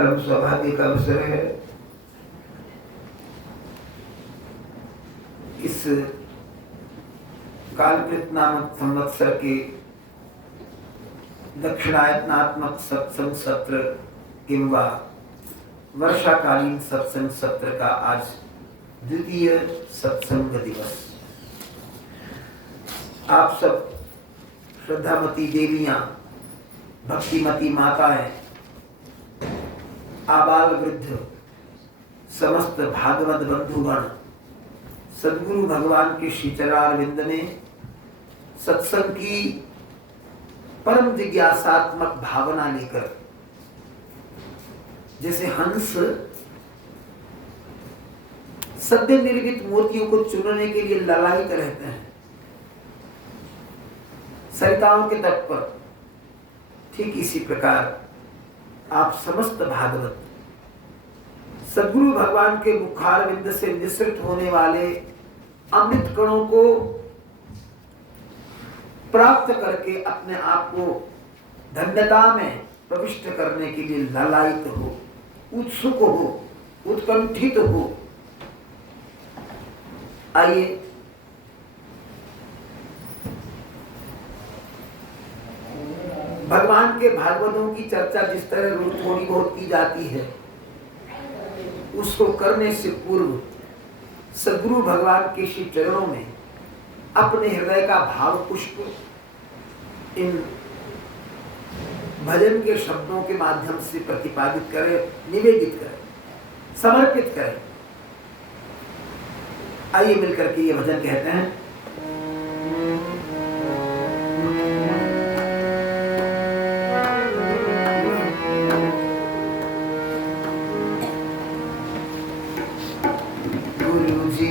परम सौभाग्य का अवसर है। इस कालकृत नामक संवत्सर के दक्षिणायतनात्मक सत्संग सत्र किंवा वर्षाकालीन सत्संग सत्र का आज द्वितीय सत्संग दिवस। आप सब श्रद्धामती देवियां, भक्तिमती माताएं, आबाल वृद्ध, समस्त भागवत बंधुगण सद्गुरु भगवान के श्री चरणारविंद में सत्संग की परम जिज्ञासात्मक भावना लेकर, जैसे हंस सद्य निर्मित मोतियों को चुनने के लिए ललायित रहते हैं सरिताओं के तट पर, ठीक इसी प्रकार आप समस्त भागवत सद्गुरु भगवान के मुखारविंद से निसृत होने वाले अमृत कणों को प्राप्त करके अपने आप को धन्यता में प्रविष्ट करने के लिए ललायित हो, उत्सुक हो, उत्कंठित हो। आइए भगवान के भागवतों की चर्चा जिस तरह रोज थोड़ी बहुत की जाती है, उसको करने से पूर्व सद्गुरु भगवान के श्री चरणों में अपने हृदय का भाव पुष्प इन भजन के शब्दों के माध्यम से प्रतिपादित करें, निवेदित करें, समर्पित करें। आइए मिलकर के ये भजन कहते हैं।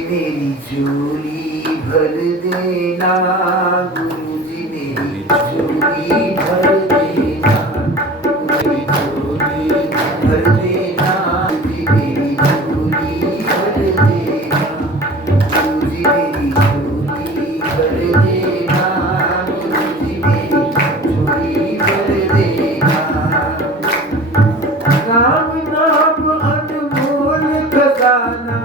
मेरी झोली भर देना, गुरुजी मेरी झोली भर देना, मेरी झोली भर देना, गुरुजी मेरी झोली भर देना, गुरुजी मेरी झोली भर देना, गुरुजी मेरी झोली भर देना। राम नाम अनमोल खजाना,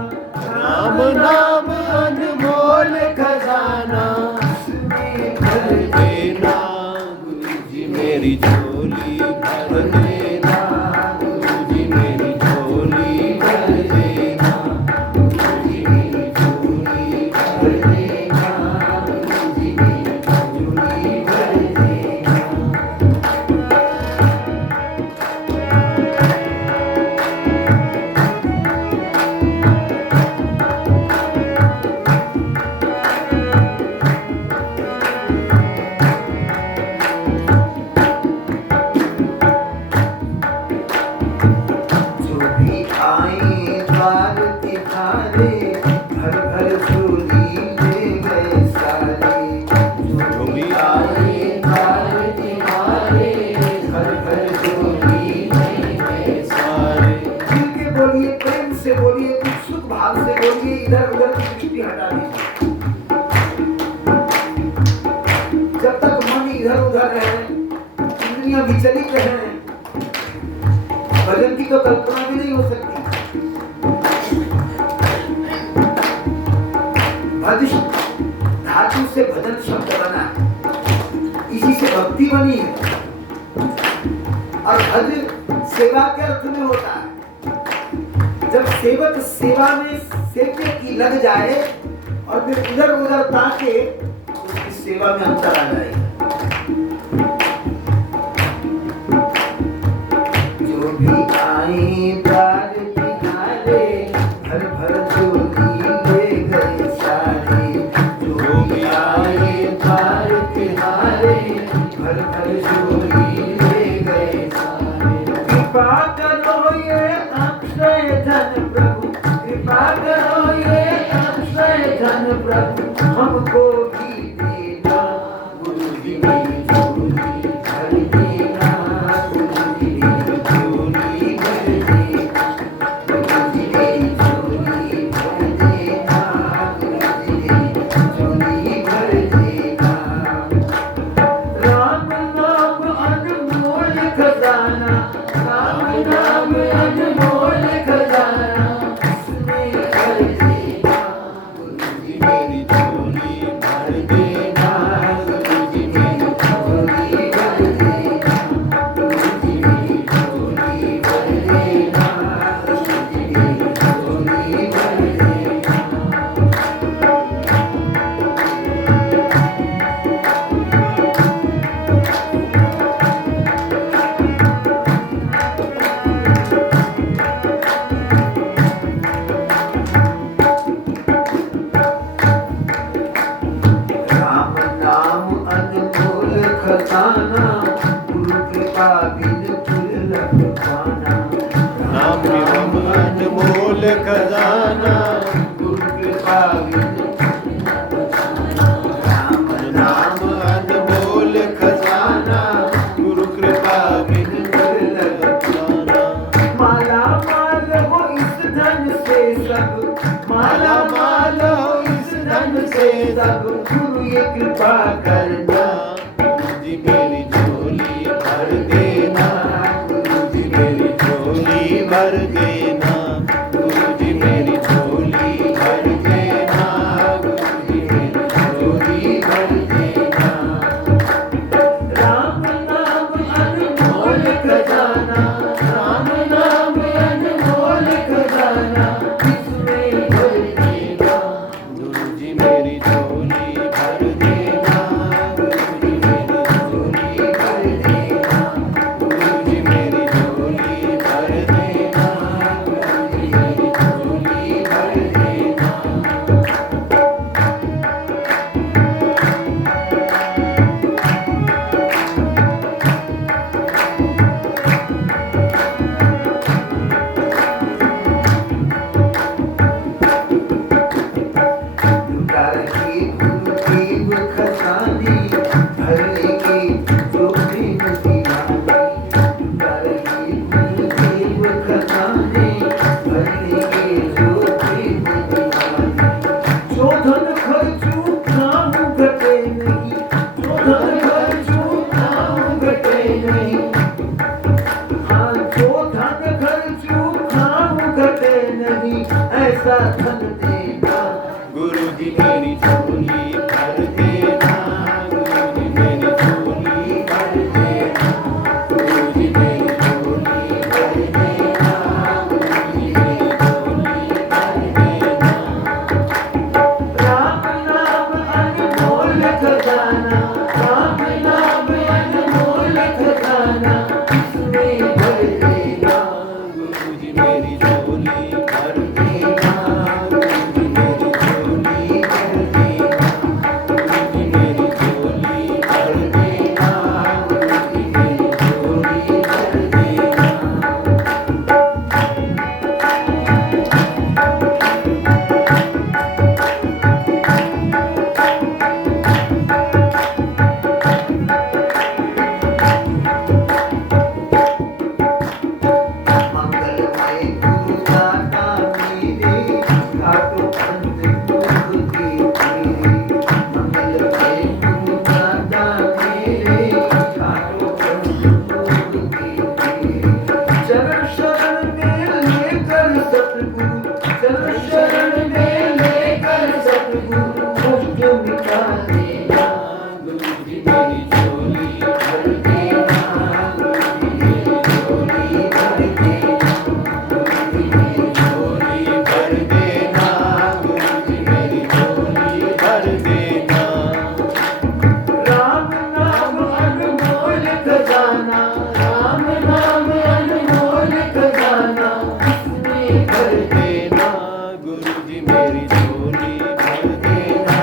राम नाम अनमोल खजाना, उसमें भर देना, गुरुजी मेरी झोली भर देना, गुरुजी मेरी झोली भर देना, गुरुजी मेरी झोली भर देना, गुरुजी मेरी झोली भर देना। जब तक मन इधर उधर रहे, इंद्रियां विचलित रहे, भजन की तो कल्पना भी नहीं हो सकती। भज धातु से भजन शब्द बना है, इसी से भक्ति बनी है, और भज सेवा के अर्थ में होता है। जब सेवक सेवा में सेवक की लग जाए और फिर इधर उधर ताके, उसकी सेवा में अंतर आ जाएगा। जो भी आए द्वार तिहारे, भर भर झोली ले गए सारे। जो भी आए द्वार तिहारे, भर भर झोली ले गए सारे। कृपा करो ये अक्षय धन प्रभु, कृपा करो ये अक्षय धन प्रभु, हमको भी देना, गुरुजी मेरी झोली भर देना, गुरुजी मेरी झोली भर देना, गुरुजी मेरी झोली भर देना, गुरुजी मेरी झोली भर देना। राम नाम अनमोल खजाना, राम नाम खजाना गुरु कृपा बिन राम नाम अनमोल खजाना गुरु कृपा बिन दुर्लभ जाना। माला माल हो इस धन से सब, माला माल हो इस धन से सब, गुरु ये कृपा करना। गुरु जी मेरी झोली भर देना, गुरु जी मेरी झोली भर देना, गुरु जी मेरी झोली भर देना, गुरु जी मेरी झोली भर देना। राम नाम अनमोल खजाना, राम नाम अनमोल खजाना, इसमें भर देना। गुरु जी मेरी झोली भर देना, गुरु जी मेरी झोली भर देना, गुरु जी मेरी झोली भर देना, गुरु जी मेरी झोली भर देना। दुकान की गुरु की वो खजानी, भरने की जो भी दीवानी। दुकान की गुरु की वो खजानी, भरने की जो भी दीवानी। जो धन खर्चू काम घटे नहीं, जो धन खर्चू काम घटे नहीं। हाँ, जो धन खर्चू काम घटे नहीं, ऐसा धन देना। गुरु जी मेरी झोली भर देना, गुरु जी मेरी झोली भर देना, गुरु जी मेरी झोली भर देना, गुरु जी मेरी झोली भर देना। राम नाम अनमोल खजाना, राम नाम अनमोल खजाना, इसमें भर देना। गुरु जी मेरी झोली भर देना, गुरु जी मेरी झोली भर देना, गुरु जी मेरी झोली भर देना, गुरु जी मेरी झोली भर देना। मंगलमय गुरु दाता मेरे, घाटों अंत दुख के तेरे। मंगलमय गुरु दाता मेरे, घाटों अंत दुख के तेरे। चरण शरण में लेकर सतगुरु, चरण शरण में लेकर सतगुरु, मुझको मिटा देना। गुरु जी मेरी झोली भर देना, गुरु जी मेरी झोली भर देना, गुरु जी मेरी झोली भर देना, गुरु जी मेरी झोली भर देना। राम नाम अनमोल खजाना, राम नाम अनमोल खजाना, इसमें भर देना, गुरु जी मेरी झोली भर देना,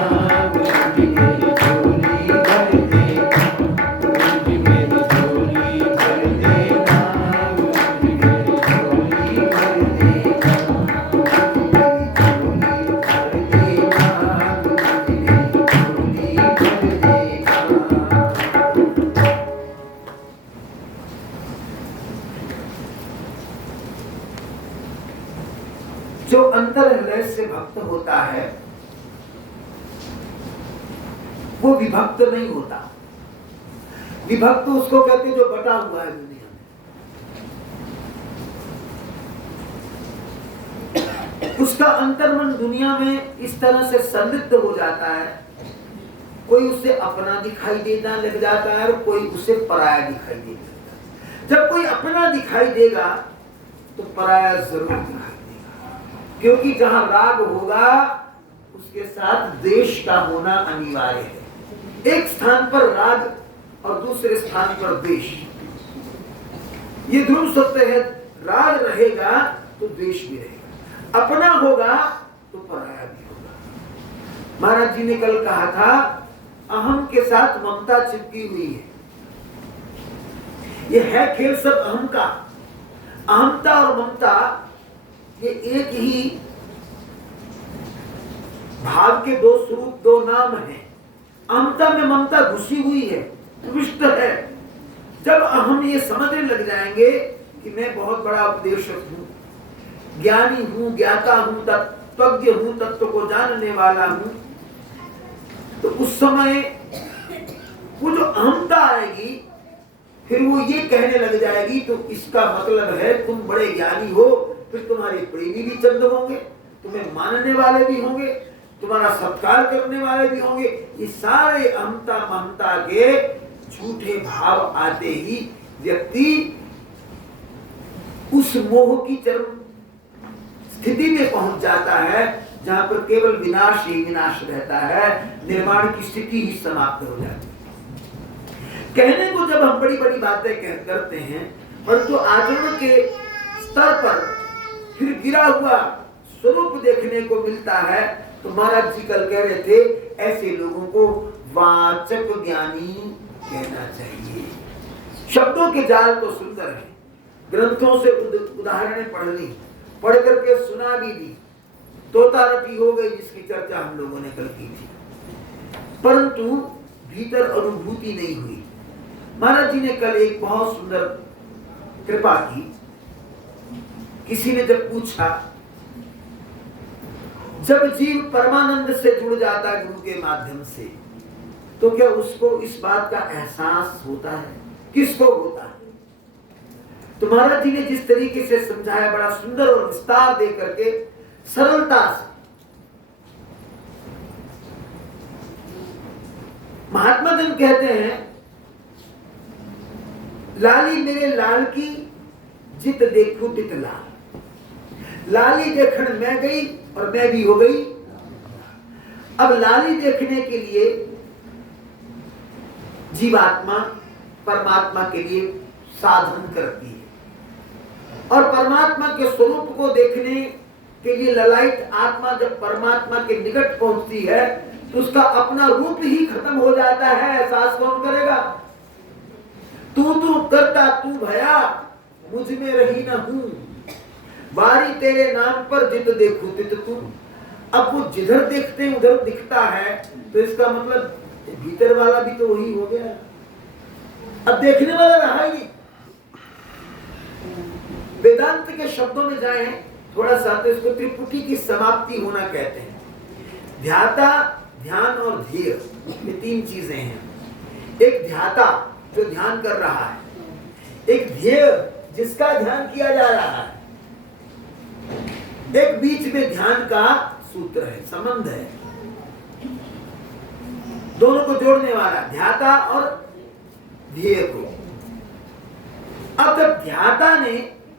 गुरु जी मेरी झोली भर देना, गुरु जी मेरी झोली भर देना, गुरु जी मेरी झोली भर देना। जो अंतर हृदय से भक्त होता है वो विभक्त नहीं होता। विभक्त उसको कहते हैं जो बटा हुआ है दुनिया में। उसका अंतर्मन दुनिया में इस तरह से संदिग्ध हो जाता है, कोई उसे अपना दिखाई देना लग जाता है और कोई उसे पराया दिखाई देने लगता है। जब कोई अपना दिखाई देगा तो पराया जरूर दिखाई देगा, क्योंकि जहां राग होगा उसके साथ द्वेष का होना अनिवार्य है। एक स्थान पर राग और दूसरे स्थान पर द्वेष, ये ध्रुव सत्य है। राग रहेगा तो द्वेष भी रहेगा, अपना होगा तो पराया भी होगा। महाराज जी ने कल कहा था अहम के साथ ममता चिपकी हुई है। ये है खेल सब अहम का। अहमता और ममता ये एक ही भाव के दो स्वरूप, दो नाम हैं। अहमता में ममता घुसी हुई है, विष्ट है। जब हम ये समझने लग जाएंगे कि मैं बहुत बड़ा उपदेशक हूं, ज्ञानी हूं, ज्ञाता हूं, तत्वज्ञ हूं, तत्व को जानने वाला हूं, तो उस समय वो जो अहमता आएगी, फिर वो ये कहने लग जाएगी, तो इसका मतलब है तुम बड़े ज्ञानी हो, फिर तुम्हारे प्रेमी भी चंद होंगे, तुम्हें मानने वाले भी होंगे, तुम्हारा सत्कार करने वाले भी होंगे। ये सारे अहमता ममता के झूठे भाव आते ही व्यक्ति उस मोह की चरम स्थिति में पहुंच जाता है, जहां पर केवल विनाश ही विनाश रहता है, निर्माण की स्थिति ही समाप्त हो जाती है। कहने को जब हम बड़ी बड़ी बातें करते हैं, परंतु आचरण के स्तर पर फिर गिरा हुआ स्वरूप देखने को मिलता है। तो महाराज जी कल कह रहे थे, ऐसे लोगों को वाचक ज्ञानी कहना चाहिए। शब्दों के जाल तो सुंदर है, ग्रंथों से उदाहरणें पढ़ ली, पढ़ करके सुना भी दी, तोता रटी हो गई, जिसकी चर्चा हम लोगों ने कल की थी, परंतु भीतर अनुभूति नहीं हुई। महाराज जी ने कल एक बहुत सुंदर कृपा की। किसी ने जब पूछा, जब जीव परमानंद से जुड़ जाता है गुरु के माध्यम से, तो क्या उसको इस बात का एहसास होता है? किसको होता है? तो महाराज जी ने जिस तरीके से समझाया, बड़ा सुंदर और विस्तार दे करके, सरलता से। महात्मा जन कहते हैं, लाली मेरे लाल की जित देखू तित लाल। लाली देखण मैं गई और मैं भी हो गई। अब लाली देखने के लिए जीवात्मा परमात्मा के लिए साधन करती है, और परमात्मा के स्वरूप को देखने के लिए ललायित आत्मा जब परमात्मा के निकट पहुंचती है, तो उसका अपना रूप ही खत्म हो जाता है। एहसास कौन करेगा? तू करता तू भया, मुझ में रही न हूं, बारी तेरे नाम पर जित देखू तित तू। अब वो जिधर देखते हैं उधर दिखता है, तो इसका मतलब भीतर वाला भी तो वही हो गया। अब देखने वाला रहा ही नहीं। वेदांत के शब्दों में जाए थोड़ा सा, तो इसको त्रिपुटी की समाप्ति होना कहते हैं। ध्याता, ध्यान और ध्येय, ये तीन चीजें हैं। एक ध्याता जो ध्यान कर रहा है, एक ध्येय जिसका ध्यान किया जा रहा है, एक बीच में ध्यान का सूत्र है, संबंध है, दोनों को जोड़ने वाला, ध्याता और ध्येय को। अब जब ध्याता ने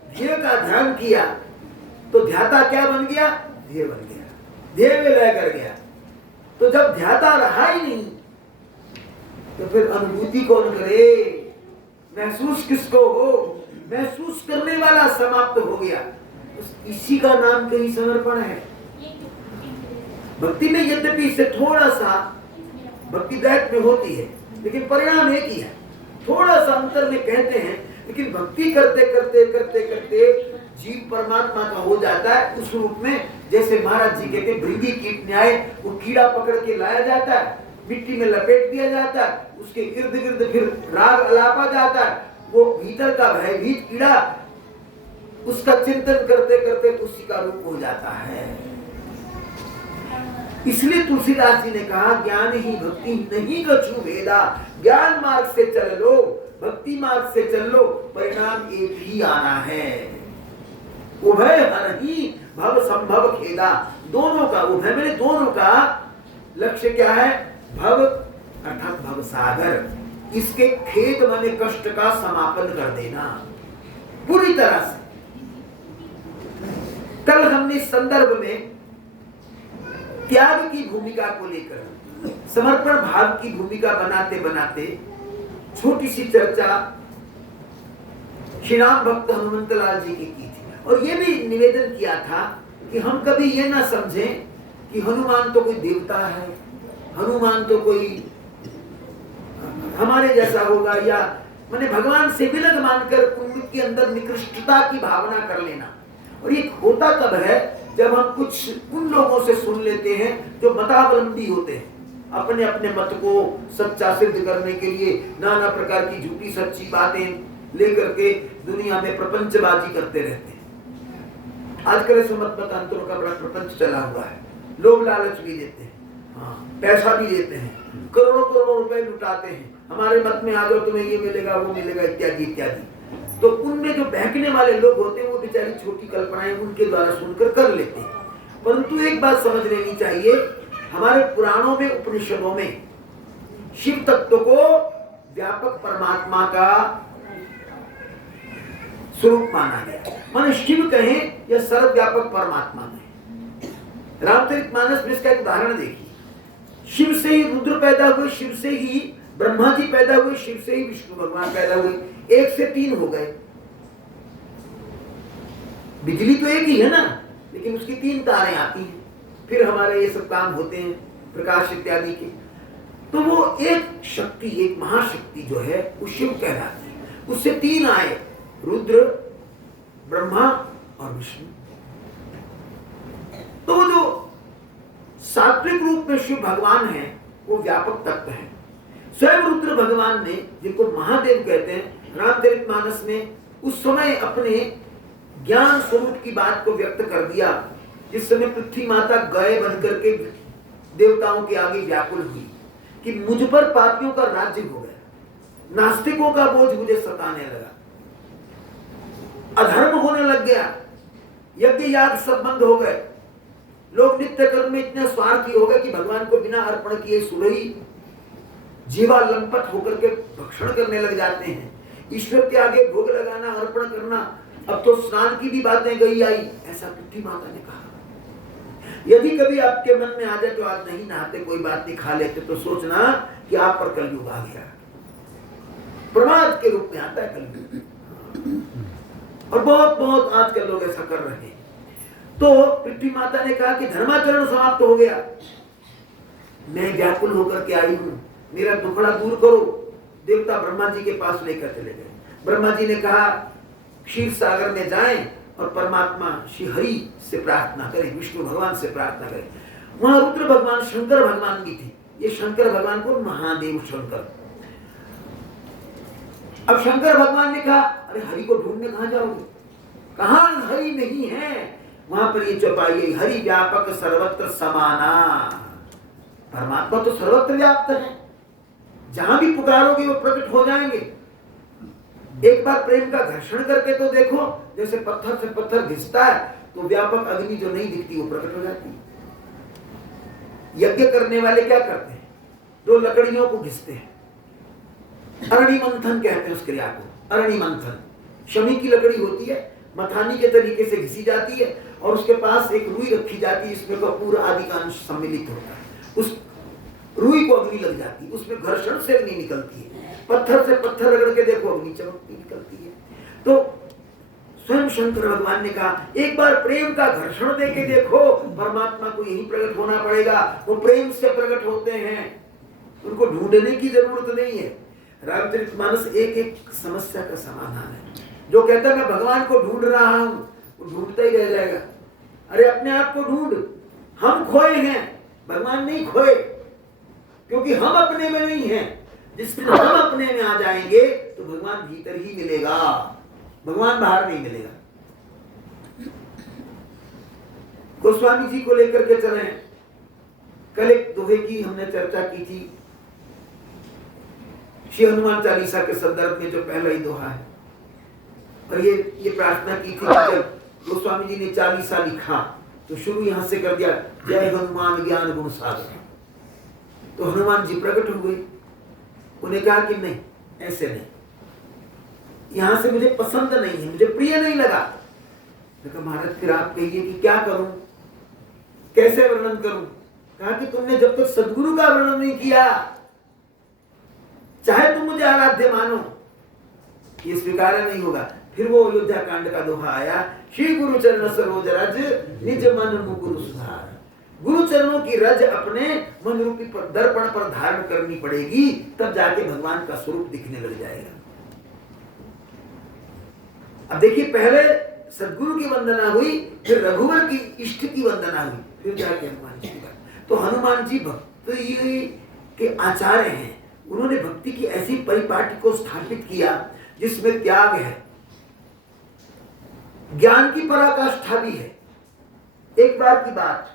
ध्येय का ध्यान किया, तो ध्याता क्या बन गया? ध्येय बन गया, ध्येय में लय कर गया। तो जब ध्याता रहा ही नहीं, तो फिर अनुभूति कौन करे? महसूस किसको हो? महसूस करने वाला समाप्त हो गया। इसी का नाम कहीं समर्पण है। भक्ति में यद्यपि इससे थोड़ा सा भक्ति दैत में होती है, लेकिन परिणाम एक ही है। थोड़ा सा अंतर में कहते हैं, लेकिन भक्ति करते करते करते करते जीव परमात्मा का हो जाता है उस रूप में। जैसे महाराज जी कहते हैं, भृंगी कीट न्याय, वो कीड़ा पकड़ के लाया जाता है, मिट्टी में लपेट दिया जाता है, उसके इर्द गिर्द फिर राग अलापा जाता है। वो भीतर का भयभीत कीड़ा उसका चिंतन करते करते उसी का रूप हो जाता है। इसलिए तुलसीदास जी ने कहा, ज्ञान ही भक्ति नहीं कछु भेदा। ज्ञान मार्ग से चल लो, भक्ति मार्ग से चल लो, परिणाम एक ही आना है। उभय हरहि भव संभव खेदा। दोनों का, उभय में दोनों का लक्ष्य क्या है? भव अर्थात भव सागर, इसके खेद माने कष्ट का समापन कर देना पूरी तरह से। कल हमने इस संदर्भ में त्याग की भूमिका को लेकर, समर्पण भाव की भूमिका बनाते बनाते छोटी सी चर्चा श्री राम भक्त हनुमंतलाल जी की थी। और ये भी निवेदन किया था कि हम कभी ये ना समझें कि हनुमान तो कोई देवता है, हनुमान तो कोई हमारे जैसा होगा, या माने भगवान से विलग मानकर उनके अंदर निकृष्टता की भावना कर लेना। और ये होता कब है, जब हम कुछ उन लोगों से सुन लेते हैं जो मतावलंबी होते हैं, अपने अपने मत को सच्चा सिद्ध करने के लिए नाना प्रकार की झूठी सच्ची बातें लेकर के दुनिया में प्रपंचबाजी करते रहते हैं। आजकल ऐसे मत मतांतरों का बड़ा प्रपंच चला हुआ है। लोग लालच भी देते हैं, हाँ, पैसा भी देते हैं, करोड़ों करोड़ों रुपए लुटाते हैं, हमारे मत में आ जाओ, तुम्हें ये मिलेगा वो मिलेगा इत्यादि इत्यादि। तो उनमें जो बहकने वाले लोग होते हैं वो बेचारी छोटी कल्पनाएं उनके द्वारा सुनकर कर लेते हैं। परंतु एक बात समझ लेनी चाहिए, हमारे पुराणों में उपनिषदों में शिव तत्व को व्यापक परमात्मा का स्वरूप माना गया। माने शिव कहें या सर्वव्यापक परमात्मा में। रामचरितमानस में इसका एक उदाहरण देखिए। शिव से ही रुद्र पैदा हुए, शिव से ही ब्रह्मा जी पैदा हुए, शिव से ही विष्णु भगवान पैदा हुए। एक से तीन हो गए। बिजली तो एक ही है ना, लेकिन उसकी तीन तारें आती हैं, फिर हमारे ये सब काम होते हैं प्रकाश इत्यादि के। तो वो एक शक्ति, एक महाशक्ति जो है वो शिव कहलाती है। उससे तीन आए, रुद्र, ब्रह्मा और विष्णु। तो वो जो सात्विक रूप में शिव भगवान है वो व्यापक तत्व है। स्वयं रुद्र भगवान ने, जिनको महादेव कहते हैं, रामचरितमानस में उस समय अपने ज्ञान स्वरूप की बात को व्यक्त कर दिया जिस समय पृथ्वी माता गाय बनकर के देवताओं के आगे व्याकुल हुई कि मुझ पर पापियों का राज्य हो गया, नास्तिकों का बोझ मुझे सताने लगा, अधर्म होने लग गया, यज्ञ याग सब बंद हो गए, लोग नित्य कर्म में इतने स्वार्थी हो गए कि भगवान को बिना अर्पण किए सुरही जीवा लंपट होकर के भक्षण करने लग जाते हैं। ईश्वर के आगे भोग लगाना, अर्पण करना, अब तो स्नान की भी बातें गई आई, ऐसा पृथ्वी माता ने कहा। यदि कभी आपके मन में आ जाए तो आज नहीं नहाते, कोई बात नहीं, खा लेते, तो सोचना कि आप पर कलयुग आ गया। प्रमाद के रूप में आता है कलयुग, और बहुत बहुत आजकल लोग ऐसा कर रहे हैं। तो पृथ्वी माता ने कहा कि धर्माचरण समाप्त हो गया, मैं व्याकुल होकर के आई हूं, मेरा दुखड़ा दूर करो। देवता ब्रह्मा जी के पास लेकर चले गए। ब्रह्मा जी ने कहा क्षीर सागर में जाएं और परमात्मा श्री हरि से प्रार्थना करें, विष्णु भगवान से प्रार्थना करें। वहां रुद्र भगवान, शंकर भगवान भी थे। ये शंकर भगवान को महादेव शंकर। अब शंकर भगवान ने कहा अरे हरि को ढूंढने कहां जाओगे, कहां हरि नहीं है। वहां पर ये चौपाई, हरि व्यापक सर्वत्र समाना। परमात्मा तो सर्वत्र व्याप्त है, जहां भी पुकारोगे वो प्रकट हो जाएंगे। एक बार प्रेम का घर्षण करके तो देखो, जैसे पत्थर से पत्थर घिसता है तो व्यापक अग्नि जो नहीं दिखती वो प्रकट हो जाती है। यज्ञ करने वाले क्या करते हैं, दो लकड़ियों को घिसते हैं, अरणि मंथन कहते हैं उस क्रिया को। अरणि मंथन, शमी की लकड़ी होती है, मथानी के तरीके से घिसी जाती है और उसके पास एक रुई रखी जाती है, इसमें कपूर आदि का अंश सम्मिलित होता है। उस रुई को अग्नि लग जाती है, उसमें घर्षण से अग्नि निकलती है। पत्थर से पत्थर रगड़ के देखो अग्नि चमकती निकलती है। तो स्वयं शंकर भगवान ने कहा एक बार प्रेम का घर्षण दे के देखो, परमात्मा को यही प्रकट होना पड़ेगा। वो प्रेम से प्रकट होते हैं, उनको ढूंढने की जरूरत नहीं है। रामचरितमानस एक एक समस्या का समाधान है। जो कहता है मैं भगवान को ढूंढ रहा हूं, वो ढूंढता ही रह जाएगा। अरे अपने आप को ढूंढ, हम खोए हैं, भगवान नहीं खोए, क्योंकि हम अपने में नहीं हैं। जिस दिन हम अपने में आ जाएंगे तो भगवान भीतर ही मिलेगा, भगवान बाहर नहीं मिलेगा। गोस्वामी जी को लेकर के चले। कल एक दोहे की हमने चर्चा की थी, श्री हनुमान चालीसा के संदर्भ में जो पहला ही दोहा है, और ये प्रार्थना की थी कि जब गोस्वामी जी ने चालीसा लिखा तो शुरू यहां से कर दिया, जय हनुमान ज्ञान गुण सागर। तो हनुमान जी प्रकट हुए, उन्हें कहा कि नहीं, ऐसे नहीं, यहां से मुझे पसंद नहीं है, मुझे प्रिय नहीं लगा। महाराज फिर आप कहिए कि क्या करूं, कैसे वर्णन करूं। कहा कि तुमने जब तक सद्गुरु का वर्णन नहीं किया, चाहे तुम मुझे आराध्य मानो, ये स्वीकार नहीं होगा। फिर वो अयोध्या कांड का दोहा आया, श्री गुरु चरण सरोज रज निज मन मुकुर सुधार। गुरु चरणों की रज अपने मन रूपी दर्पण पर धारण करनी पड़ेगी, तब जाके भगवान का स्वरूप दिखने लग जाएगा। अब देखिए, पहले सदगुरु की वंदना हुई, फिर रघुवर की इष्ट की वंदना हुई, फिर जाके हनुमान जी की बात। तो हनुमान जी भक्ति के आचार्य हैं। उन्होंने भक्ति की ऐसी परिपाटी को स्थापित किया जिसमें त्याग है, ज्ञान की पराकाष्ठा भी है। एक बार की बात,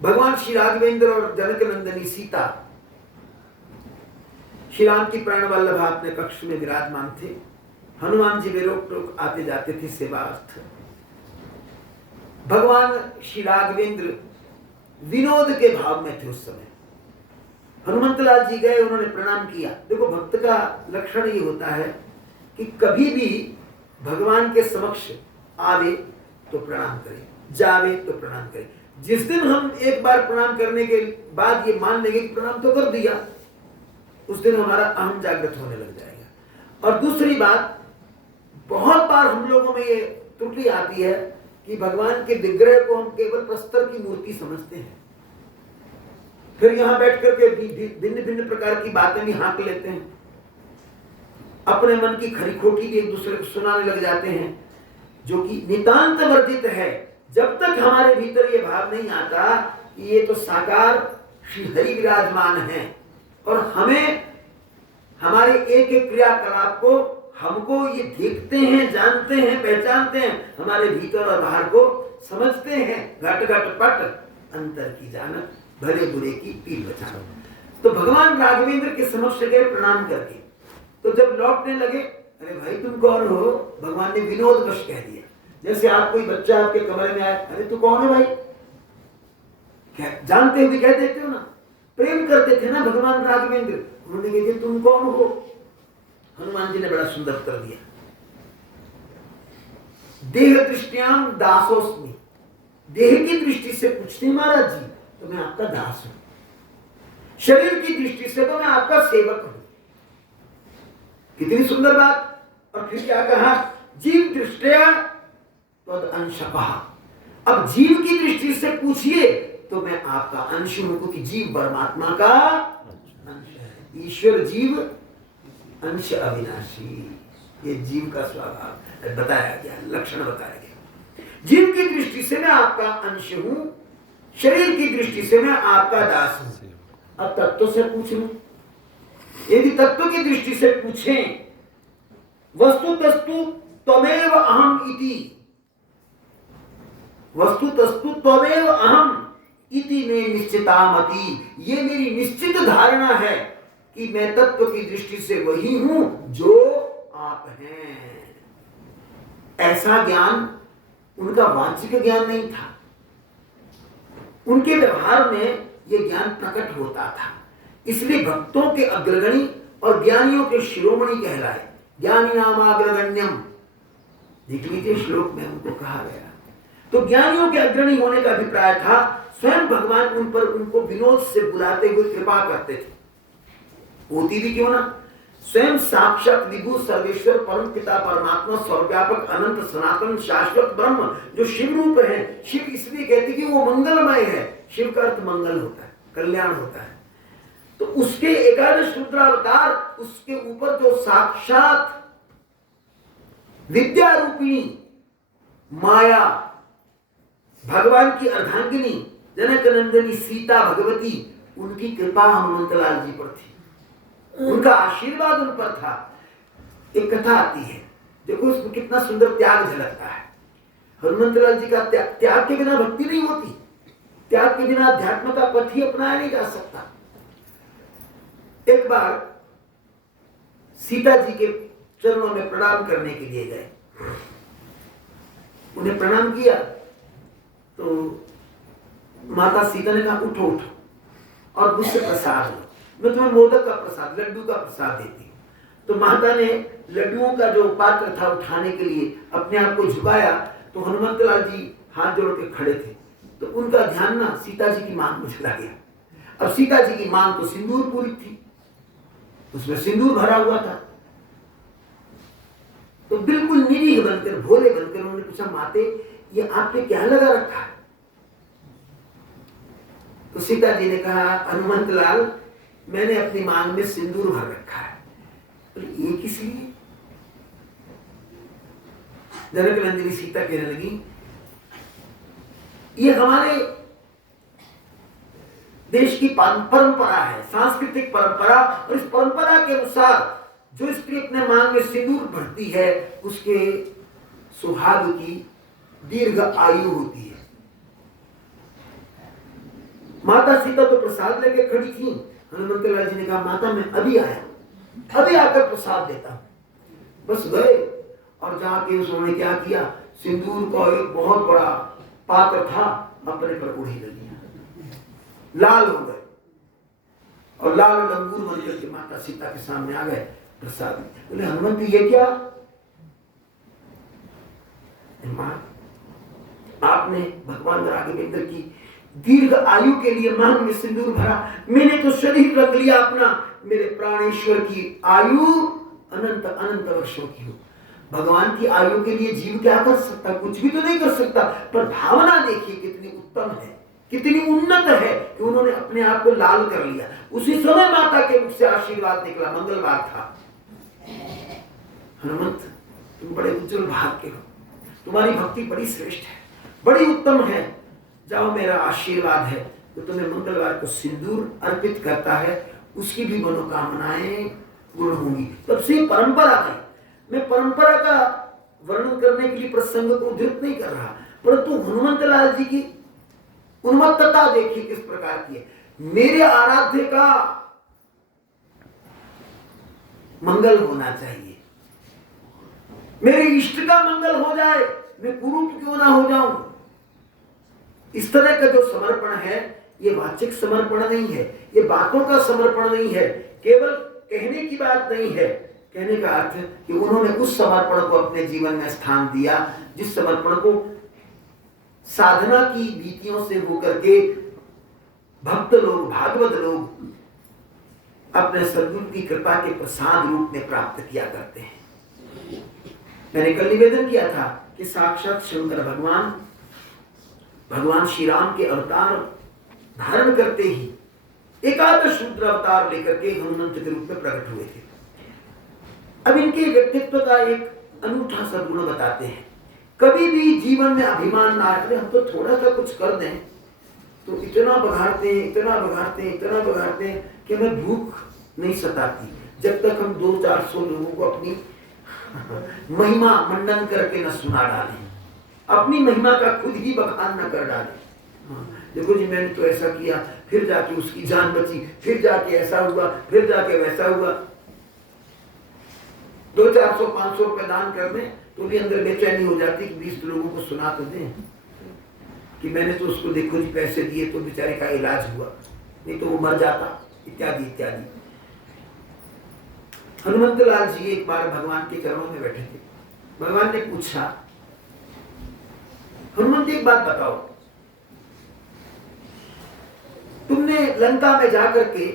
भगवान श्री राघवेंद्र और जनक नंदिनी सीता श्री राम की प्राण वल्लभा अपने कक्ष में विराजमान थे। हनुमान जी वे रोक टोक आते जाते थे सेवार्थ। भगवान श्री राघवेंद्र विनोद के भाव में थे उस समय। हनुमंतलाल जी गए, उन्होंने प्रणाम किया। देखो भक्त का लक्षण ये होता है कि कभी भी भगवान के समक्ष आवे तो प्रणाम करे, जावे तो प्रणाम करे। जिस दिन हम एक बार प्रणाम करने के बाद ये मान लेंगे कि प्रणाम तो कर दिया, उस दिन हमारा अहम जागृत होने लग जाएगा। और दूसरी बात, बहुत बार हम लोगों में ये त्रुटि आती है कि भगवान के विग्रह को हम केवल प्रस्तर की मूर्ति समझते हैं, फिर यहां बैठ करके भिन्न भिन्न प्रकार की बातें भी हाँक लेते हैं, अपने मन की खरी खोटी भी एक दूसरे को सुनाने लग जाते हैं, जो कि नितांत वर्जित है। जब तक हमारे भीतर ये भाव नहीं आता कि ये तो साकार श्री हरि विराजमान है और हमें हमारे एक एक क्रियाकलाप को हमको ये देखते हैं, जानते हैं, पहचानते हैं, हमारे भीतर और बाहर को समझते हैं। घट घट पट अंतर की जानत, भले बुरे की पीर बचान। तो भगवान राघवेंद्र के समक्ष गए प्रणाम करके। तो जब लौटने लगे, अरे भाई तुम कौन हो? भगवान ने विनोदवश कह दिया। जैसे आप कोई बच्चा आपके कमरे में आए, अरे तू कौन है भाई, क्या जानते हुए कह देते हो ना। प्रेम करते थे ना भगवान राघवेंद्र। उन्होंने कह दिया तुम कौन हो? हनुमान जी ने बड़ा सुंदर उत्तर दिया, देह दृष्टियाम दासोस्मि। देह की दृष्टि से पूछते महाराज जी तो मैं आपका दास हूं, शरीर की दृष्टि से तो मैं आपका सेवक हूं। कितनी सुंदर बात। और फिर क्या कहा, जीव दृष्टया तद अंशः। अब जीव की दृष्टि से पूछिए तो मैं आपका अंश हूं, क्योंकि जीव परमात्मा का अंश है। ईश्वर जीव अंश अविनाशी, ये जीव का स्वभाव बताया गया, लक्षण बताया गया। जीव की दृष्टि से मैं आपका अंश हूं, शरीर की दृष्टि से मैं आपका दास हूं। अब तत्व से पूछ लूं, यदि तत्व की दृष्टि से पूछें, वस्तुतस्तु त्वमेव अहम इति, वस्तुतस्तु त्वमेव अहम इति में निश्चितामति। ये मेरी निश्चित धारणा है कि मैं तत्व की दृष्टि से वही हूं जो आप हैं। ऐसा ज्ञान उनका वाचिक ज्ञान नहीं था, उनके व्यवहार में यह ज्ञान प्रकट होता था। इसलिए भक्तों के अग्रगणी और ज्ञानियों के शिरोमणि कहलाए। ज्ञानी नामाग्रगण्यम, देख लीजिए श्लोक में उनको कहा गया। तो ज्ञानियों के अग्रणी होने का अभिप्राय था। स्वयं भगवान उन पर उनको विनोद से बुलाते हुए कृपा करते थे। होती भी क्यों ना, स्वयं साक्षात विभु सर्वेश्वर परम पिता परमात्मा सर्वव्यापक अनंत सनातन शाश्वत ब्रह्म जो शिव रूप है। शिव इसलिए कहते कि वो मंगलमय है। शिव का अर्थ मंगल होता है, कल्याण होता है। तो उसके एकादश रुद्रावतार, उसके ऊपर जो साक्षात विद्या रूपिणी माया भगवान की अर्धांगिनी जनक नंदिनी सीता भगवती, उनकी कृपा हनुमंतलाल जी पर थी, उनका आशीर्वाद उन पर था। एक कथा आती है, देखो इसमें कितना सुंदर त्याग झलकता है। हनुमंतलाल जी का त्याग के बिना भक्ति नहीं होती, त्याग के बिना अध्यात्म का पथ ही अपनाया नहीं जा सकता। एक बार सीता जी के चरणों में प्रणाम करने के लिए गए, उन्हें प्रणाम किया तो माता सीता ने कहा उठो उठो और मुझसे प्रसाद लो, मैं तुम्हें मोदक का प्रसाद, लड्डू का प्रसाद देती हूँ। तो माता ने लड्डुओं का जो पात्र था उठाने के लिए अपने आप को झुकाया, तो हनुमंतलाल जी हाथ जोड़ के खड़े थे। तो उनका ध्यान ना सीता जी की मांग में चला गया। अब सीता जी की मांग तो सिंदूर पूरी थी, उसमें सिंदूर भरा हुआ था। तो बिल्कुल निरीह बनकर, भोले बनकर उन्होंने पूछा, माते ये आपने क्या लगा रखा है? तो सीता जी ने कहा, हनुमंतलाल मैंने अपनी मांग में सिंदूर भर रखा है। तो ये किस लिए? जनक नंदिनी सीता कहने लगी, ये हमारे देश की परंपरा है, सांस्कृतिक परंपरा, और इस परंपरा के अनुसार जो स्त्री अपने मांग में सिंदूर भरती है उसके सुहाग की दीर्घ आयु होती है। माता सीता तो प्रसाद लेके खड़ी थी। हनुमंत लाल जी ने कहा, माता मैं अभी आया, अभी आकर प्रसाद देता हूं। बस गए और जाके उसने क्या किया, सिंदूर का एक बहुत बड़ा पात्र था, अपने पर उड़ी कर दिया, लाल हो गए और लाल लंगूर बनकर के माता सीता के सामने आ गए प्रसाद। बोले, हनुमंत ये क्या? आपने भगवान राघवेंद्र की दीर्घ आयु के लिए मांग में सिंदूर भरा, मैंने तो शरीर रख लिया अपना, मेरे प्राणेश्वर की आयु अनंत अनंत वर्षों की हो। भगवान की आयु के लिए जीव क्या कर सकता? कुछ भी तो नहीं कर सकता, पर भावना देखिए कितनी उत्तम है, कितनी उन्नत है कि उन्होंने अपने आप को लाल कर लिया। उसी समय माता के मुख से आशीर्वाद निकला, मंगलवार था। हनुमंत तुम बड़े उज्जवल भाग के हो, तुम्हारी भक्ति बड़ी श्रेष्ठ है, बड़ी उत्तम है, जाओ मेरा आशीर्वाद है। तो तुम्हें मंगलवार को सिंदूर अर्पित करता है, उसकी भी मनोकामनाएं पूर्ण होंगी। तब से परंपरा है। मैं परंपरा का वर्णन करने के लिए प्रसंग को उद्धृत नहीं कर रहा, परंतु हनुमंत लाल जी की उन्मत्तता देखिए किस प्रकार की है। मेरे आराध्य का मंगल होना चाहिए, मेरे इष्ट का मंगल हो जाए, मैं कुरूप क्यों ना हो जाऊं। इस तरह का जो समर्पण है, ये वाचिक समर्पण नहीं है, ये बातों का समर्पण नहीं है, केवल कहने की बात नहीं है। कहने का अर्थ कि उन्होंने उस समर्पण को अपने जीवन में स्थान दिया, जिस समर्पण को साधना की रीतियों से होकर के भक्त लोग, भागवत लोग अपने सद्गुरु की कृपा के प्रसाद रूप में प्राप्त किया करते हैं। मैंने कल निवेदन किया था कि साक्षात शंकर भगवान श्री राम के अवतार धारण करते ही एकादश रुद्र अवतार लेकर के हनुमंत के रूप में प्रकट हुए थे। अब इनके व्यक्तित्व का एक अनूठा सा गुण बताते हैं। कभी भी जीवन में अभिमान ना आए, हम तो थोड़ा सा कुछ कर दें तो इतना बघाड़ते हैं, इतना बघाड़ते हैं, इतना बघाड़ते हैं कि हमें भूख नहीं सताती जब तक हम 200-400 लोगों को अपनी महिमा मंडन करके न सुना डालें, अपनी महिमा का खुद ही बखान न कर डालें। देखो जी मैंने तो ऐसा किया, फिर जाके उसकी जान बची, फिर जाके ऐसा हुआ, फिर जाके वैसा हुआ। 200-400-500 रुपए दान कर दें तो भी अंदर बेचैनी हो जाती कि 20 लोगों को सुना तो दें कि मैंने तो उसको देखो जी पैसे दिए तो बेचारे का इलाज हुआ, नहीं तो वो मर जाता, इत्यादि इत्यादि। हनुमंत लाल जी एक बार भगवान के चरणों में बैठे थे। भगवान ने पूछा, हनुमंत एक बात बताओ, तुमने लंका में जाकर के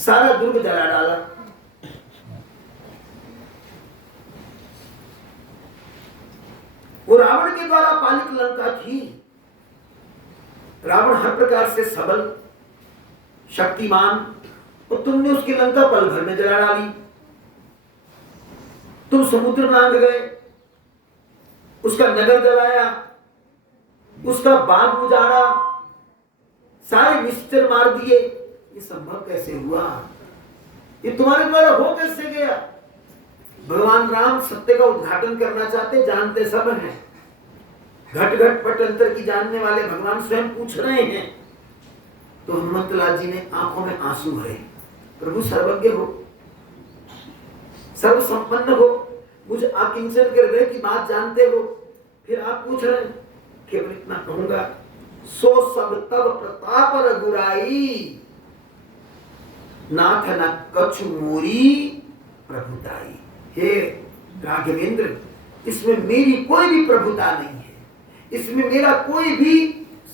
सारा दुर्ग जला डाला, वो रावण के द्वारा पालित लंका थी। रावण हर प्रकार से सबल, शक्तिमान, और तुमने उसकी लंका पल भर में जला डाली। तुम समुद्र नांग गए, उसका नगर जलाया, उसका बाग उजाड़ा, सारे निश्चर मार दिए। ये संभव कैसे हुआ? ये तुम्हारे द्वारा हो कैसे गया? भगवान राम सत्य का उद्घाटन करना चाहते, जानते सब हैं, घट घट पट अंतर की जानने वाले भगवान स्वयं पूछ रहे हैं। तो हनुमंत लाल जी ने आंखों में आंसू भरे, प्रभु सर्वज्ञ हो, सर्व संपन्न हो, मुझे आकिंचन कर रहे की बात जानते हो, फिर आप पूछ रहे हैं। केवल इतना कहूंगा, सो सब तब प्रताप रघुराई, नाथ न कछु मोरी प्रभुताई। हे राघवेंद्र, इसमें मेरी कोई भी प्रभुता नहीं है, इसमें मेरा कोई भी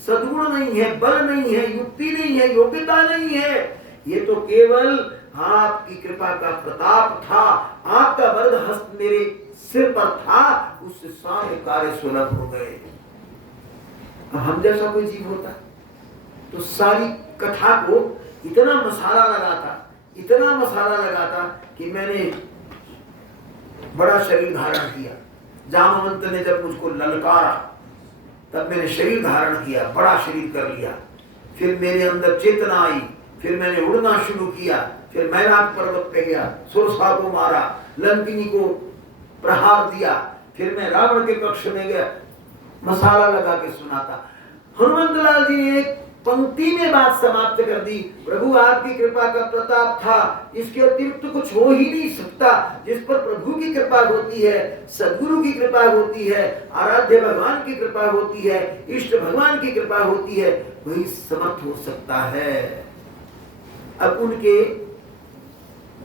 सद्गुण नहीं है, बल नहीं है, युक्ति नहीं है, योग्यता नहीं है। ये तो केवल आपकी कृपा का प्रताप था, आपका वरद हस्त मेरे सिर पर था, उससे सारे कार्य सुलभ हो गए। अब हम जैसा कोई जीव होता तो सारी कथा को इतना मसाला लगाता, इतना मसाला लगाता कि मैंने बड़ा शरीर धारण किया। जामवंत ने जब मुझको ललकारा तब मैंने शरीर धारण किया, बड़ा शरीर कर लिया। फिर मेरे अंदर चेतना आई, फिर मैंने उड़ना शुरू किया। फिर मैनाक पर्वत पे गया, सुरसा को मारा, लंकिनी को प्रहार दिया। फिर मैं रावण के कक्ष में गया, मसाला लगा के सुनाता। हनुमंत लाल जी ने एक पंक्ति में बात समाप्त कर दी। प्रभु आपकी कृपा का प्रताप था, इसके अतिरिक्त कुछ हो ही नहीं सकता। जिस पर प्रभु की कृपा होती है, सद्गुरु की कृपा होती है, आराध्य भगवान की कृपा होती है, इष्ट भगवान की कृपा होती है, वही समर्थ हो सकता है। अब उनके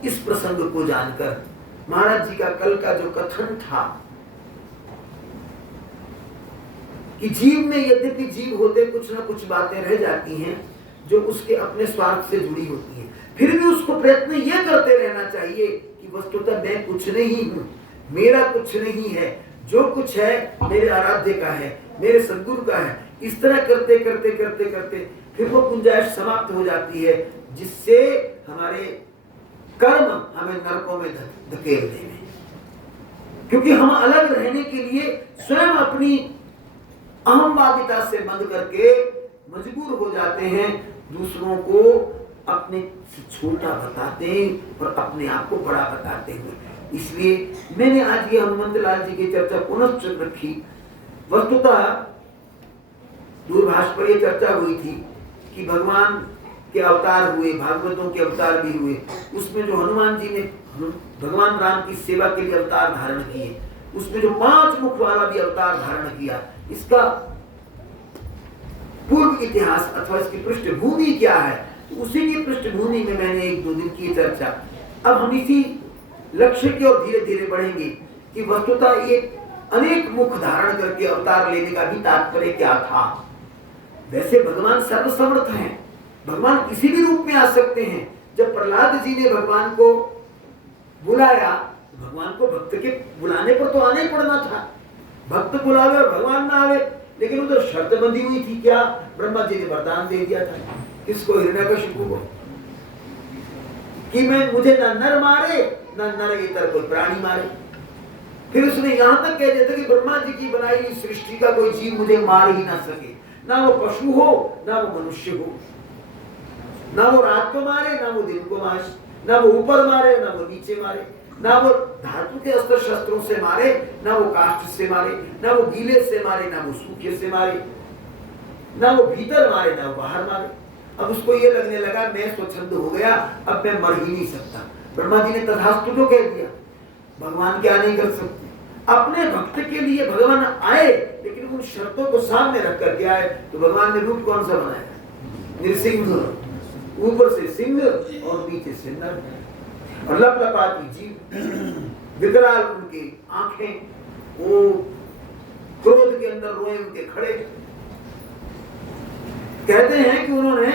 इस प्रसंग को जानकर महाराज जी का कल का जो कथन था कि जीव में यद्यपि जीव होते कुछ ना कुछ बातें रह जाती हैं जो उसके अपने स्वार्थ से जुड़ी होती हैं, फिर भी उसको प्रयत्न यह करते रहना चाहिए कि वस्तुतः मैं कुछ नहीं हूं, मेरा कुछ नहीं है, जो कुछ है मेरे आराध्य का है, मेरे सद्गुरु का है। इस तरह करते करते करते करते फिर वो गुंजाइश समाप्त हो जाती है, जिससे हमारे कर्म हमें नरकों में धकेल देंगे। क्योंकि हम अलग रहने के लिए स्वयं अपनी अहमवादिता से बंद करके मजबूर हो जाते हैं, दूसरों को अपने से छोटा बताते हैं और अपने आप को बड़ा बताते हैं। इसलिए मैंने आज ये हनुमंत लाल जी की चर्चा पुनः रखी। वस्तुतः दूरभाष पर यह चर्चा हुई थी कि भगवान के अवतार हुए, भागवतों के अवतार भी हुए। उसमें जो हनुमान जी ने भगवान राम की सेवा के लिए अवतार धारण किए, उसमें जो 5 मुख वाला भी अवतार धारण किया, इसका पूर्व इतिहास अथवा इसकी पृष्ठभूमि क्या है, उसी की पृष्ठभूमि में मैंने 1-2 दिन की चर्चा। अब हम इसी लक्ष्य की ओर धीरे धीरे बढ़ेंगे कि वस्तुतः ये अनेक मुख धारण करके अवतार लेने का भी तात्पर्य क्या था। वैसे भगवान सर्वसमर्थ हैं, भगवान किसी भी रूप में आ सकते हैं। जब प्रहलाद जी ने भगवान को बुलाया, भगवान को भक्त के बुलाने पर तो आना ही पड़ना था। भक्त बुलावे और भगवान ना आवे, लेकिन उधर शर्त बंधी हुई थी। क्या? ब्रह्मा जी ने वरदान दे दिया था किसको? हिरण्यकशिपु को, कि मुझे ना नर मारे ना नर इतर कोई प्राणी मारे। फिर उसने यहां तक कह दिया था कि ब्रह्मा जी की बनाई हुई सृष्टि का कोई जीव मुझे मार ही ना सके, ना वो पशु हो ना वो मनुष्य हो, ना वो रात को मारे ना वो दिन को मारे, ना वो ऊपर मारे ना वो नीचे मारे, ना वो धातु के अस्त्र शस्त्रों से मारे ना वो काष्ठ से मारे, ना वो गीले से मारे ना वो सूखे से मारे, ना वो भीतर मारे ना वो बाहर मारे। अब उसको ये लगने लगा मैं स्वच्छंद हो गया, अब मैं मर ही नहीं सकता। ब्रह्मा जी ने तथास्तु तो कह दिया, भगवान क्या नहीं कर सकते। अपने भक्त के लिए भगवान आए, लेकिन उन शर्तों को सामने रख करके आए। तो भगवान ने रूप कौन सा बनाया? नृसिंह, ऊपर से सिंह और नीचे से नर, और लपलपाती जीव, विकराल उनकी आंखें, वो क्रोध के अंदर रोए उनके खड़े। कहते हैं कि उन्होंने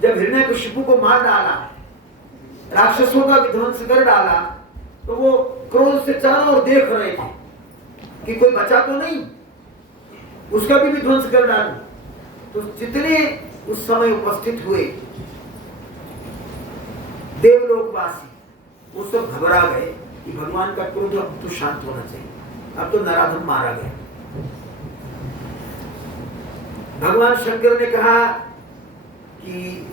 जब हिरण्यकशिपु को मार डाला, राक्षसों का विध्वंस कर डाला, तो वो क्रोध से चारों ओर देख रहे थे कि कोई बचा तो नहीं, उसका भी विध्वंस कर डालूं। तो जितने उस समय उपस्थित हुए देवलोकवासी, वो सब घबरा गए कि भगवान का क्रोध अब तो शांत होना चाहिए, अब तो नराधम मारा गया। भगवान शंकर ने कहा कि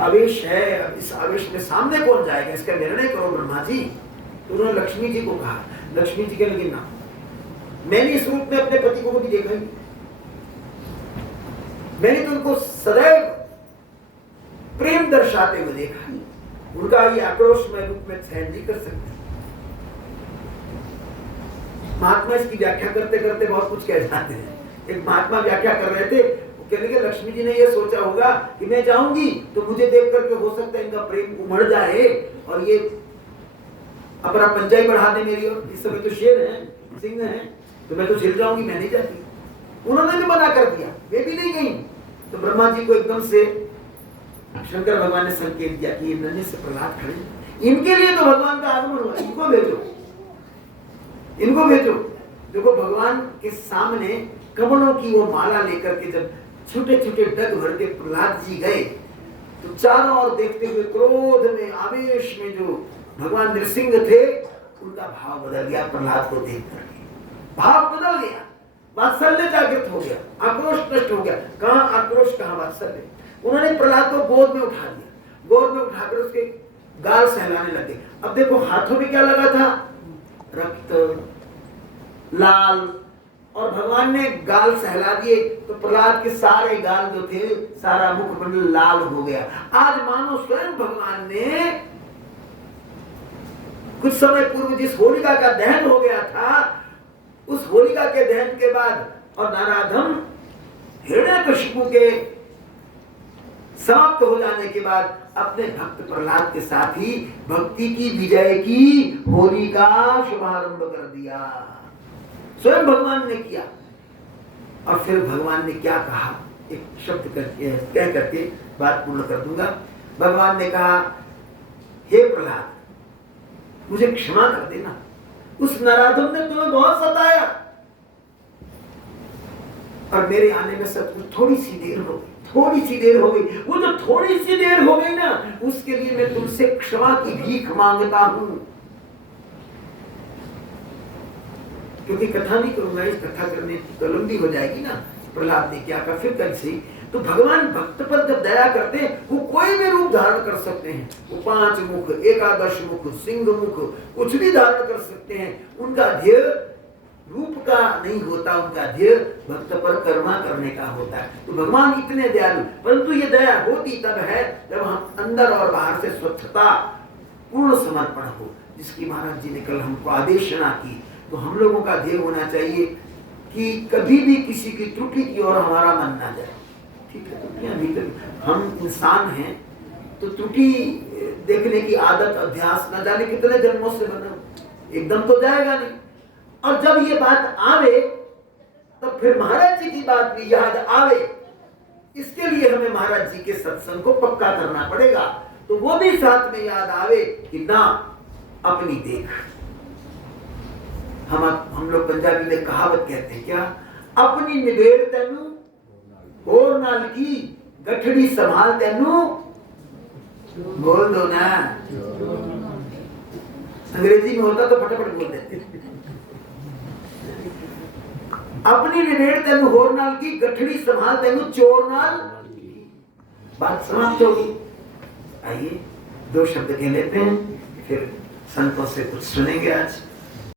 आवेश है, इस आवेश में सामने कौन जाएगा, इसका निर्णय करो ब्रह्मा जी। तो उन्होंने लक्ष्मी जी को कहा। लक्ष्मी जी कहने लगी ना, मैंने इस रूप में अपने पति को भी देखा ही, मैंने तो उनको सदैव प्रेम दर्शाते हुए देखा, उनका ये आक्रोशमय रूप में सहन नहीं कर सकते। महात्मा इसकी व्याख्या करते करते बहुत कुछ कह जाते हैं। एक महात्मा व्याख्या कर रहे थे, वो कहने के लक्ष्मी जी ने ये सोचा होगा कि मैं जाऊंगी तो मुझे देख करके हो सकता है इनका प्रेम उमड़ जाए और ये अपना पंचाई बढ़ा दे मेरी ओर। इस समय तो शेर है, सिंह है, तो मैं तो छिल जाऊंगी, मैं नहीं जाती। उन्होंने भी मना कर दिया, वे भी नहीं गई। तो ब्रह्मा जी को एकदम से शंकर भगवान ने संकेत दिया कि ये नन्हे से प्रहलाद खड़े, इनके लिए तो भगवान का आगमन हुआ, इनको भेजो, इनको भेजो। देखो भगवान के सामने कमलों की वो माला लेकर के जब छोटे छोटे डग भर के प्रहलाद जी गए, तो चारों ओर देखते हुए क्रोध में आवेश में जो भगवान नृसिंह थे, उनका भाव बदल गया प्रहलाद को देख करके, भाव बदल गया, वात्सल्य जागृत हो गया, आक्रोश नष्ट हो गया। कहाँ आक्रोश कहाँ वात्सल्य। उन्होंने प्रहलाद को गोद में उठा लिया, गोद में उठाकर उसके गाल सहलाने लगे। अब देखो हाथों में क्या लगा था, रक्त लाल, और भगवान ने गाल सहला दिए तो प्रहलाद के सारे गाल जो थे, सारा मुखमंडल लाल हो गया। आज मानो स्वयं भगवान ने कुछ समय पूर्व जिस होलिका का दहन हो गया था, उस होलिका के दहन के बाद और नराधम हिरण्यकशिपु के समाप्त हो जाने के बाद अपने भक्त प्रहलाद के साथ ही भक्ति की विजय की होली का शुभारंभ कर दिया। स्वयं भगवान ने किया। और फिर भगवान ने क्या कहा, एक शब्द करके कह करके बात पूर्ण कर दूंगा। भगवान ने कहा, हे प्रहलाद, मुझे क्षमा कर देना, उस नराधम ने तुम्हें बहुत सताया और मेरे आने में सचमुच थोड़ी सी देर हो गई, थोड़ी सी देर हो गई। वो जो थोड़ी सी देर हो गई ना, उसके लिए मैं तुमसे क्षमा की भीख मांगता हूं। क्योंकि कथा नहीं करूंगा, इस कथा करने की तो लंबी हो जाएगी ना। प्रहलाद ने क्या कहा, फिर कल से तो भगवान भक्त पर जब दया करते हैं, वो कोई भी रूप धारण कर सकते हैं। वो 5 मुख, 11 मुख, सिंह मुख, कुछ भी धारण कर सकते हैं। उनका ध्येय रूप का नहीं होता, उनका ध्येय भक्त पर कर्मा करने का होता है। तो भगवान इतने दयालु, परंतु ये दया होती तब है जब हम अंदर और बाहर से स्वच्छता, पूर्ण समर्पण हो, जिसकी महाराज जी ने कल हमको आदेशना की। तो हम लोगों का ध्येय होना चाहिए कि कभी भी किसी की त्रुटि की ओर हमारा मन ना जाए। ठीक है, त्रुटियां भीतर, हम इंसान हैं तो त्रुटि देखने की आदत, अभ्यास न जाने कितने जन्मों से बना, एकदम तो जाएगा नहीं। और जब ये बात आवे तब फिर महाराज जी की बात भी याद आवे, इसके लिए हमें महाराज जी के सत्संग को पक्का करना पड़ेगा। तो वो भी साथ में याद आवे कि ना अपनी देख। हम लोग पंजाबी में कहावत कहते हैं क्या, अपनी निबेड़ तेनू और नाल की गठड़ी संभाल तेनू बोल दो ना। अंग्रेजी में होता तो फटाफट बोल देते। अपनी निबेड़ तेनू होर नाल की गठड़ी संभाल तेनू चोर नाल, बात समाप्त होगी। आइए 2 शब्द कह लेते हैं, फिर संतों से कुछ सुनेंगे आज।